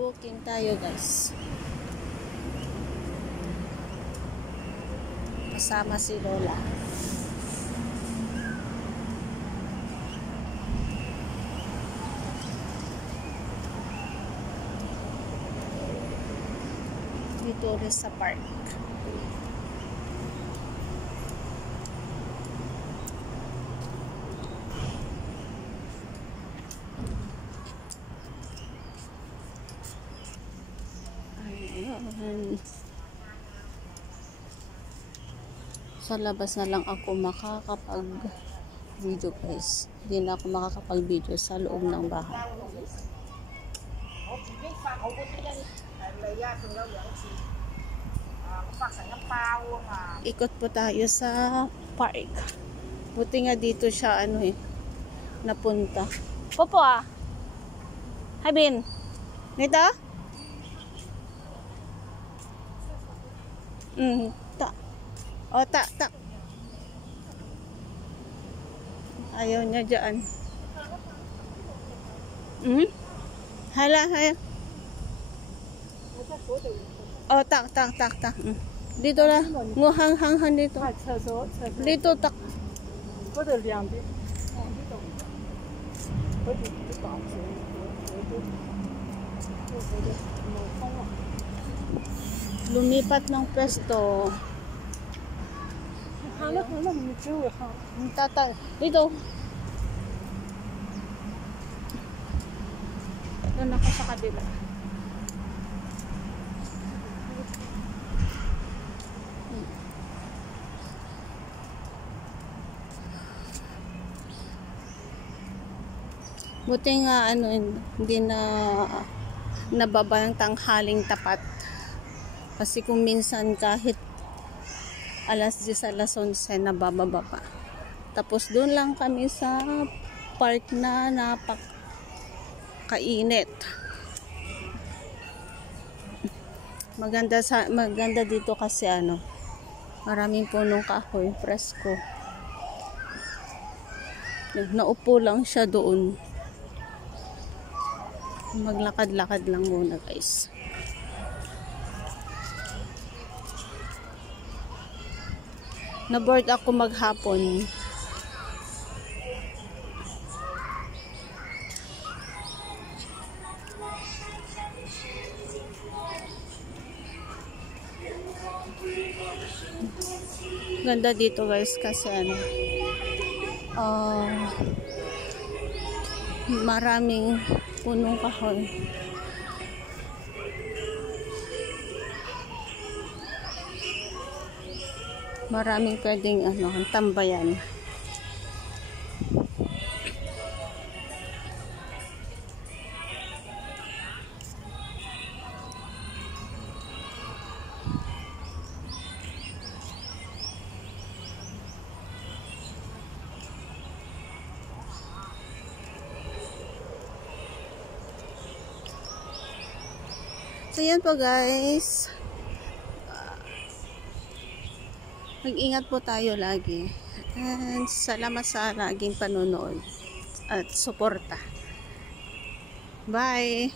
Walking tayo guys. Kasama si Lola. Dito rin sa park. Sa labas na lang ako makakapag video guys. Hindi na ako makakapag video sa loob ng bahay. Ikot po tayo sa park. Buti nga dito siya napunta. Popo Hi Bin. Nito? Ta. O, ta. Ayaw niya dyan. Hala. O, tak. Dito na. Hang dito. Dito, tak. Lumipat ng pwesto. Dito. Doon ako sa kabila. Buti nga hindi na nababa yung tanghaling tapat. Kasi kung minsan kahit alas 10, alas 11 nabababa pa. Tapos doon lang kami sa park na napakainit. Maganda dito kasi maraming punong kahoy, presko. Naupo lang siya doon. Maglakad-lakad lang muna guys. Na-board ako maghapon. Ganda dito guys kasi maraming punong kahoy. Maraming pwedeng tambayan. So yan po guys. Mag-ingat po tayo lagi. And salamat sa laging panonood at suporta. Bye!